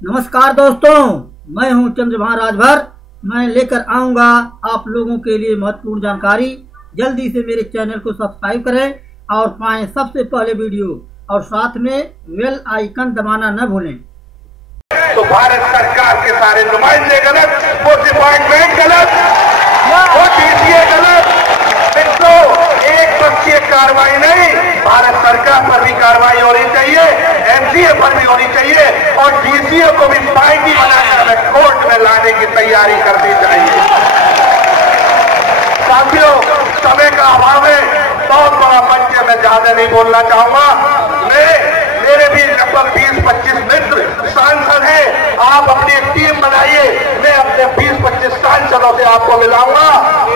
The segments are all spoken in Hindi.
नमस्कार दोस्तों, मैं हूं चंद्रभान राजभर। मैं लेकर आऊंगा आप लोगों के लिए महत्वपूर्ण जानकारी। जल्दी से मेरे चैनल को सब्सक्राइब करें और पाएं सबसे पहले वीडियो, और साथ में बेल आइकन दबाना न भूलें। तो भारत सरकार के सारे नुमाइंदे गलत, वो डिपार्टमेंट गलत, वो डीसीए गलत। तो एक पक्षीय कार्रवाई नहीं, भारत सरकार पर भी कार्रवाई होनी चाहिए, एमसीए पर भी होनी चाहिए, और डीसीए को भी पार्टी बनाकर हमें कोर्ट में लाने की तैयारी करनी चाहिए। साथियों, समय का अभाव है, बहुत बड़ा मंच है, मैं ज्यादा नहीं बोलना चाहूंगा। मेरे भी लगभग 20-25 मित्र सांसद हैं, आप अपनी एक टीम बनाइए, मैं अपने 20-25 सांसदों से आपको मिलाऊंगा,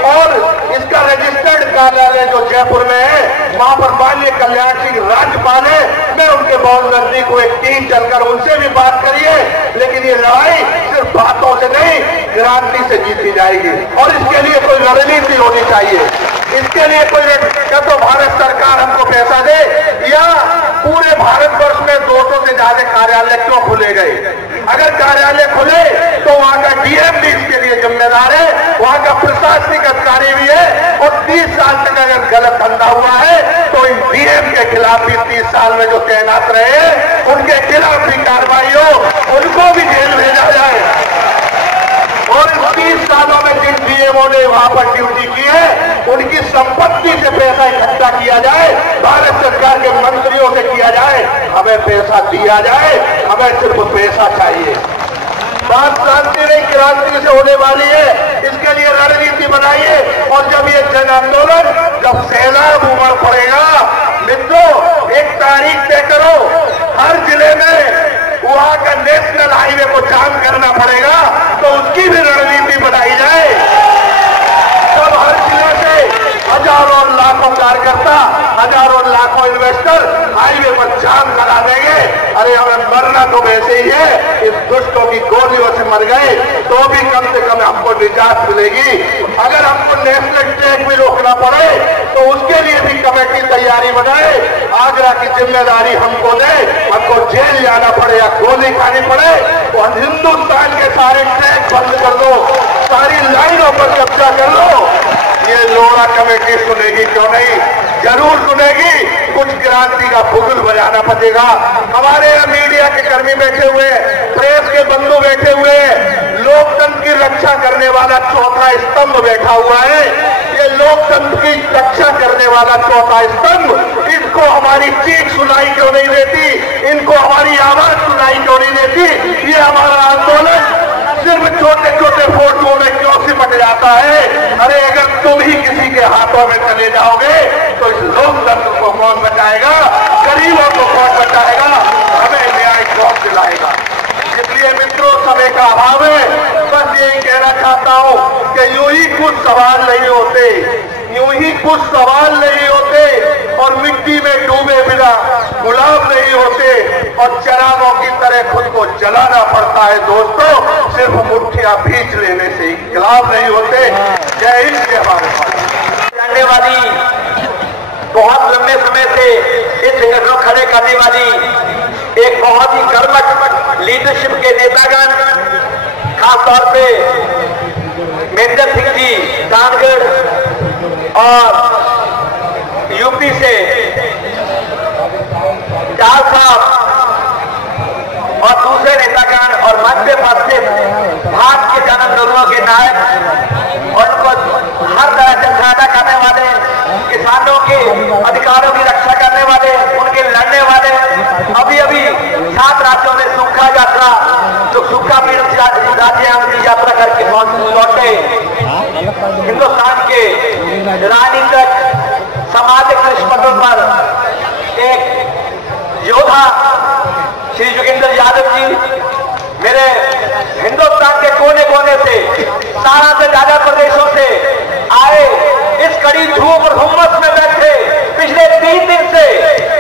और इसका रजिस्टर्ड कार्यालय जो जयपुर में है, वहां पर माननीय कल्याण सिंह राज्यपाल है, मैं उनके बहुत नजदीक हूं, एक टीम चलकर उनसे भी बात करिए। लेकिन ये लड़ाई सिर्फ बातों से नहीं, क्रांति से जीती जाएगी, और इसके लिए कोई रणनीति होनी चाहिए। इसके लिए कोई या तो भारत सरकार हमको पैसा दे, या पूरे भारतवर्ष में 200 से ज्यादा कार्यालय क्यों खुले गए। अगर कार्यालय खुले तो वहां का डीएम भी इसके लिए जिम्मेदार है, वहां का प्रशासनिक अधिकारी भी है, और 30 साल तक अगर गलत धंधा हुआ है तो इन डीएम के खिलाफ भी 30 साल में जो तैनात रहे उनके खिलाफ भी कार्रवाई हो, उनको भी जेल भेजा जाए, और 30 सालों में जिन डीएमओ ने वहां पर ड्यूटी की है उनकी संपत्ति से पैसा इकट्ठा किया जाए, भारत सरकार के मंत्रियों से किया जाए, हमें पैसा दिया जाए, हमें सिर्फ पैसा चाहिए। बात शांति नहीं, क्रांति से होने वाली है, इसके लिए रणनीति बनाइए। और जब ये जन आंदोलन, जब सैलाब उमड़ पड़ेगा, मित्रों एक तारीख तय करो, हर जिले में वहां का नेशनल हाईवे को जाम करना पड़ेगा, तो उसकी भी रणनीति बनाई जाए। तब हर जिले से हजारों और लाखों कार्यकर्ता, हजारों लाखों इन्वेस्टर हाईवे पर जाम करा देंगे। अरे हमें मरना तो वैसे ही है, इस दुष्टों की गोलियों से मर गए तो भी कम से कम हमको निजात मिलेगी। अगर हमको नेशनल ट्रैक भी रोकना पड़े तो उसके लिए भी कमेटी तैयारी बनाए, आगरा की जिम्मेदारी हमको दे, हमको जेल जाना पड़े या गोली खानी पड़े तो हिंदुस्तान के सारे ट्रैक बंद कर दो, सारी लाइनों पर कब्जा कर लो। ये लोरा कमेटी सुनेगी क्यों नहीं, जरूर सुनेगी। कुछ क्रांति का बुगुल बजाना पड़ेगा। हमारे यहाँ मीडिया के कर्मी बैठे हुए हैं, प्रेस के बंधु बैठे हुए हैं, लोकतंत्र की रक्षा करने वाला चौथा स्तंभ बैठा हुआ है। ये लोकतंत्र की रक्षा करने वाला चौथा स्तंभ, इसको हमारी चीख सुनाई क्यों नहीं देती, इनको हमारी आवाज सुनाई क्यों नहीं देती। ये हमारा आंदोलन सिर्फ छोटे छोटे फोटो में क्यों सिमट जाता है। अरे अगर तुम ही किसी के हाथों में चले जाओगे तो इस लोकतंत्र को कौन बचाएगा, गरीबों को कौन बचाएगा, हमें न्याय कौन दिलाएगा। इसलिए मित्रों, समय का अभाव है, बस यही कहना चाहता हूं कि यूं ही कुछ सवाल नहीं होते, यूं ही कुछ सवाल नहीं होते, और मिट्टी में डूबे बिना गुलाब नहीं होते, और चिरागों की तरह खुद को जलाना पड़ता है। दोस्तों, सिर्फ मुट्ठियां भींच लेने से इंकलाब नहीं होते। जय हिंद, जय भारत। जानने वाली, बहुत लंबे समय से इस संगठन को खड़े करने वाली एक बहुत ही कर्मठ लीडरशिप के नेतागण, खासतौर पे महेंद्र सिंह जी कानगढ़ और यूपी से चार साहब, और दूसरे नेतागण, और मध्य प्रदेश भारत के जन आंदोलनों के नायक, और उनको हर तरह से सहायता करने वाले, किसानों के अधिकारों की रक्षा करने वाले, उनके लड़ने वाले। अभी अभी 7 राज्यों में सूखा यात्रा, जो सूखा पीड़ित राज्य की यात्रा करके लौटे, हिंदुस्तान के राजनीतिक सामाजिक दृष्टिकोण पर एक योद्धा श्री योगेंद्र यादव जी, मेरे हिंदुस्तान के कोने कोने से, 17 से ज्यादा प्रदेशों से आए, इस कड़ी धूप और हुम्मस में बैठे पिछले 3 दिन से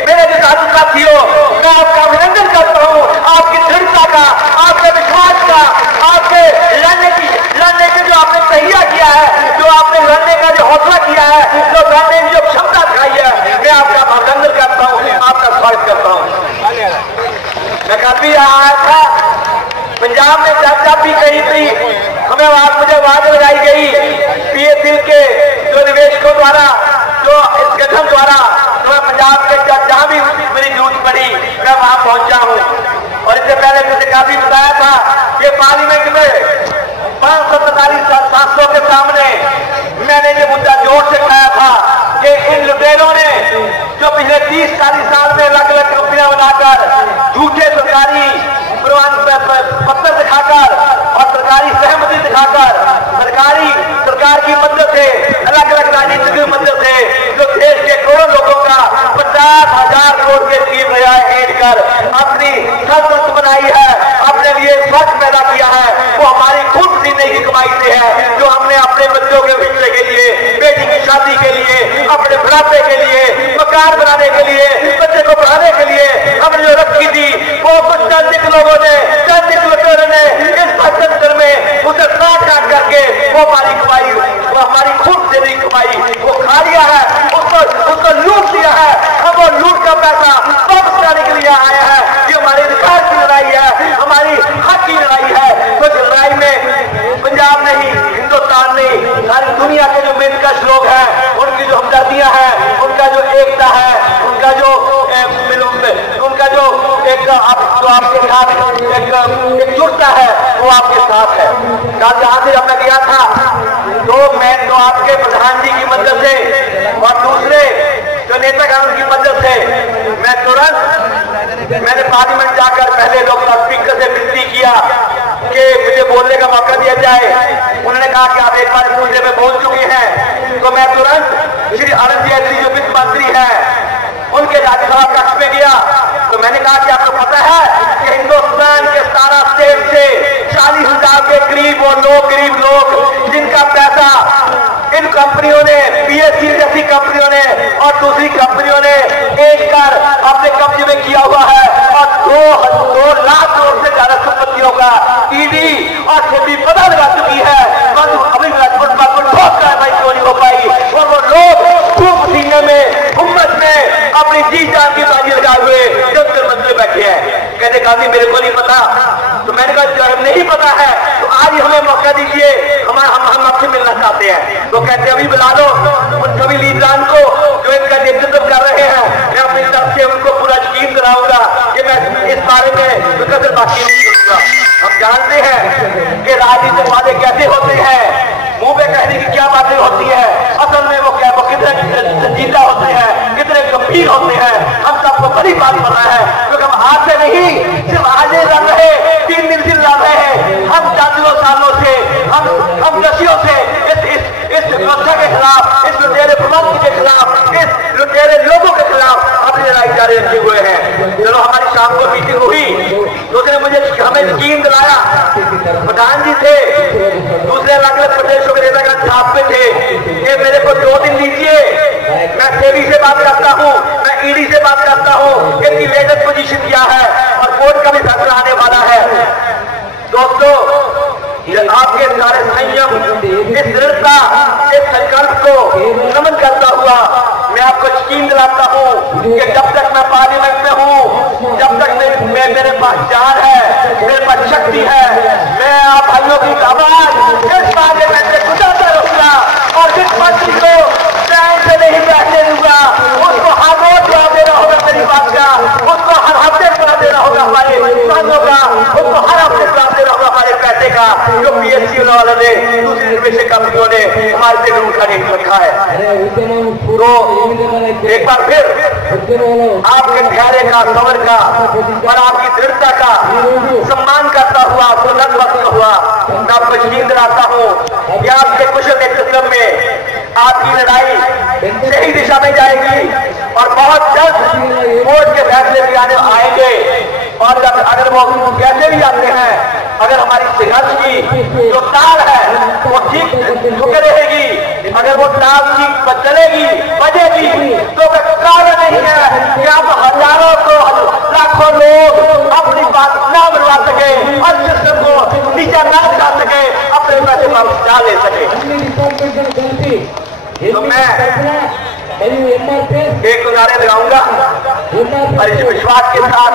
मेरे जो साथियों, मैं आपका अभिनंदन करता हूं, आपकी दृढ़ता का, आपके विश्वास का, आपके लड़ने की जो आपने तैयार किया है, जो आपने लड़ने का जो हौसला किया है, जो लड़ने की जो क्षमता दिखाई है, मैं आपका अभिनंदन करता हूं, आपका स्वागत करता हूं। मैं कल भी आया था पंजाब में जब भी कहीं थी हमें मुझे आवाज लगाई गई पीएसएल के जो निवेशकों द्वारा, जो इस गठन द्वारा, तो मैं पंजाब के जहां भी मेरी जरूरत पड़ी मैं वहां पहुंचा हूं। और इससे पहले मुझे काफी बताया था कि पार्लियामेंट में 543 सांसदों के सामने मैंने ये मुद्दा जोर से उठाया था कि इन लुटेरों ने जो पिछले 30-40 साल में अलग अलग कंपनियां बनाकर झूठे सरकारी पत्र दिखाकर और सरकारी सहमति दिखाकर सरकार की मदद से, अलग अलग राजनीतिक की मदद से जो देश के करोड़ों लोगों का 50,000 करोड़ के करीब हेट कर अपनी संपत्ति बनाई है, अपने लिए स्वच्छ पैदा किया है, वो हमारी खुद पसीने की कमाई से है, जो हमने अपने बच्चों के बच्चे के लिए, बेटी की शादी के लिए, अपने बुढ़ापे के लिए, मकान बनाने के लिए, बच्चे को पढ़ाने के लिए हमने जो रखी थी, वो कुछ चंदिक लोगों ने, चंदिक लुटेरों ने इस भ्रष्टाचार में उसे काट करके वो हमारी कमाई, वो हमारी खुद से नहीं कमाई वो खा लिया है, उसको लूट लिया है। हम वो लूट का पैसा वापस कराने के लिए आया है। ये हमारे अधिकार की लड़ाई है, हमारी हक की लड़ाई है। कुछ लड़ाई में पंजाब नहीं, हिंदुस्तान नहीं, सारी दुनिया के जो मिलकश लोग हैं, उनकी जो हमदर्दियां हैं, उनका जो एकता है, उनका जो एक आपके साथ एक जुड़ता है, वो आपके साथ है। कल जहां से हमने गया था तो आपके प्रधान जी की मदद से और दूसरे जो नेतागण की मदद से मैं तुरंत मैंने पार्लियामेंट जाकर पहले लोकसभा स्पीकर से विनती किया कि मुझे बोलने का मौका दिया जाए। उन्होंने कहा कि आप एक बार दूसरे में बोल चुके हैं। तो मैं तुरंत श्री अरुण जेटली जो वित्त मंत्री है उनके राज्यसभा कक्ष में गया। तो मैंने कहा कि आपको पता है कि हिंदुस्तान के 17 स्टेट से 40,000 के करीब वो गरीब लोग जिनका पैसा इन कंपनियों ने, पीएससी जैसी कंपनियों ने और दूसरी कंपनियों ने एक कर अपने कब्जे में किया हुआ है और 2 लाख करोड़ से ज्यादा संपत्तियों का ईडी और सेबी पता लगा चुकी है, पर अभी ठोस कार्रवाई क्यों नहीं हो पाई। और वो लोग खूब पसीने में, हुम्मत में अपनी जी जान की बाजी लगाए हुए जंतर मंदिर बैठे हैं। कहते गांधी मेरे को नहीं पता। तो मैंने कहा जब नहीं पता है तो आज हमें मौका दीजिए, हम आपसे मिलना चाहते हैं। तो कहते अभी बुला लो उन सभी लीडरान को जो इनका नेतृत्व कर रहे हैं, मैं अपनी तरफ से उनको पूरा यकीन कराऊंगा कि मैं इस बारे में कदर बाकी नहीं करूंगा। हम जानते हैं कि राजनीतिक वादे कैसे होते हैं, मुंह पे कहने की क्या बातें होती है, असल में वो कितने संजीदा होते हैं, कितने गंभीर होते हैं, हम सबको बड़ी बात पता है। क्योंकि हम आज से नहीं, सिर्फ आज ही लड़ रहे, 3 दिन से लड़ रहे हैं। हम चारों सालों से हम दसियों से इस व्यवस्था के खिलाफ, इस लुटेरे प्रबंध के खिलाफ, इस लुटेरे लोगों के खिलाफ अपनी लड़ाई जारी रखे हुए हैं। चलो हमारी शाम को मीटिंग हुई तो उसने हमें यकीन दिलाया, प्रधान जी थे, दूसरे अलग अलग प्रदेशों के नेतागण छाप पे थे कि मेरे को 2 दिन दीजिए, मैं सेबी से बात करता हूँ, मैं ईडी से बात करता हूँ, इनकी लेटेस्ट पोजीशन क्या है और कोर्ट का भी फैसला आने वाला है। दोस्तों आपके सारे संयम, इस दृढ़ता, इस संकल्प को नमन करता हुआ मैं आपको यकीन दिलाता हूँ कि जब तक मैं पार्लियामेंट में हूँ, जब तक मेरे पास जान है, मेरे पास शक्ति है, मैं आप भाइयों की आवाज इस पार्लियामेंट से गुजारता रहूंगा और जिस मंत्री को चैन से नहीं बैठने दूंगा उसको हर रोज जवाब देना होगा मेरी बात का, उसको हर हफ्ते जवाब देना होगा हमारे किसानों का, उसको हर हफ्ते जवाब देना होगा हमारे पैसे का जो पीएससी वालों ने, दूसरी निवेशक कंपनियों ने हमारे से उठा नहीं रखा है। तो एक बार फिर आपके धैर्य का, सबर का और आपकी दृढ़ता का सम्मान करता हुआ, बुलंद बसता हुआ मैं आपको यकीन दिलाता हूँ कि आपके कुशल नेतृत्व में आपकी लड़ाई सही दिशा में जाएगी और बहुत जल्द कोर्ट के फैसले भी आएंगे। और अगर वो कैसे भी आते हैं, अगर हमारी संघर्ष की जो ताल है वो ठीक झुके रहेगी, अगर वो ताल ठीक चलेगी, बजेगी, तो कारण नहीं है कि आप हजारों को लाखों लोग अपनी बात ना बनवा सके और सिस्टम को नीचा ना ला सके, अपने पैसे वापस जा ले सके। तो मैं एक नारे लगाऊंगा और इस विश्वास के साथ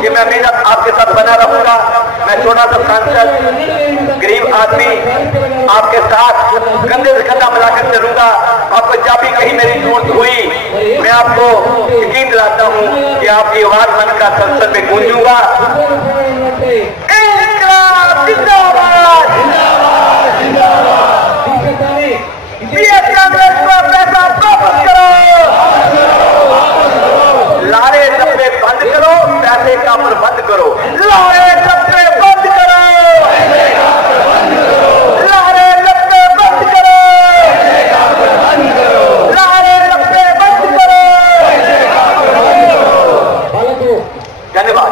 कि मैं हमेशा आपके साथ बना रहूंगा। मैं छोटा सा सांसद गरीब आदमी आपके साथ कंधे से कंधा मिलाकर चलूंगा। आपको जब भी कहीं मेरी जरूरत हुई मैं आपको यकीन दिलाता हूं कि आपकी आवाज बनकर संसद में गूंजूंगा। इंकलाब जिंदाबाद, कांग्रेस को पैसा वापस करो, लारे लपे बंद करो, पैसे का प्रबंध करो, लारे लपे बंद करो, लारे लपे बंद करो, लारे लपे बंद करो। धन्यवाद।